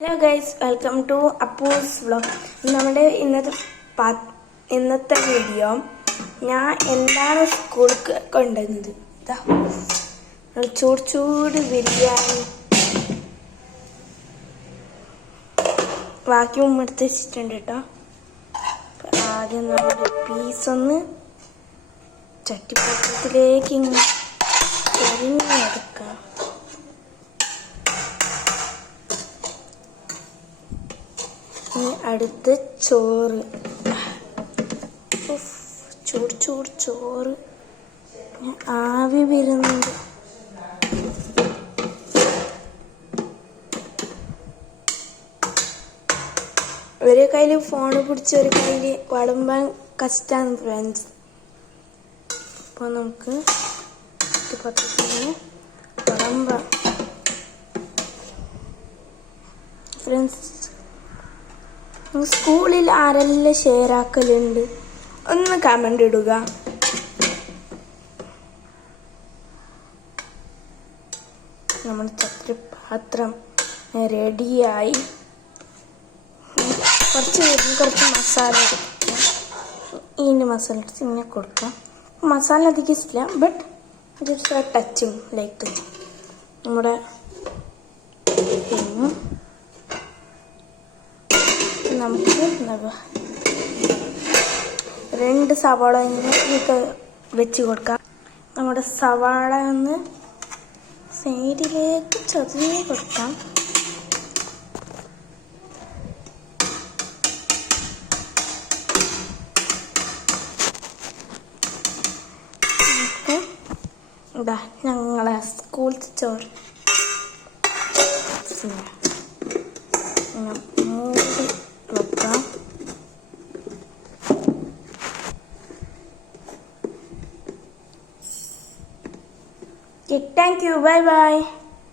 Hello guys, welcome to Appus vlog. നമ്മുടെ ഇന്നത്തെ video ഞാൻ എന്താണ് സ്കൂൾക്ക് കൊണ്ടുവന്നത്. ചൂട് ചൂട് ബിരിയാണി വാക്യൂം എടുത്ത് വെച്ചിട്ടുണ്ട് കേട്ടോ. ആദ്യം നമ്മുടെ പീസൊന്ന് ചട്ടിപ്പാത്രത്തിലേക്ക് ഇങ്ങനെ എറിഞ്ഞെടുക്കാം. അടുത്ത് ചോറ്, ചൂട് ചൂട് ചോറ് ആവി വരുന്നുണ്ട്. ഒരു കയ്യിൽ ഫോണ് പിടിച്ച് ഒരു കയ്യിൽ വളമ്പാൻ കഷ്ടാണ് ഫ്രണ്ട്സ്. അപ്പോൾ നമുക്ക് വളമ്പാം ഫ്രണ്ട്സ്. സ്കൂളിൽ ആരെല്ലാം ഷെയർ ആക്കലുണ്ട് ഒന്ന് കമന്റ് ഇടുക. നമ്മുടെ ചട്ടിപ്പാത്രം റെഡിയായി. കുറച്ച് മസാല ഇതിന് മസാല ഇട്ട് ഇങ്ങനെ കൊടുക്കാം. മസാല അധികം ഇഷ്ടമില്ല, but just touching like touching. നമ്മുടെ നമുക്ക് 2 സവാള ഇങ്ങനെ വെച്ച് കൊടുക്കാം. നമ്മുടെ സവാള ഒന്ന് സൈഡിലേക്ക് ചൊരിഞ്ഞ് കൊടുക്കാം. ഇതാ ഞങ്ങളെ സ്കൂളിൽ ചോറ് മൂടി വെക്കാം. Thank you, bye bye.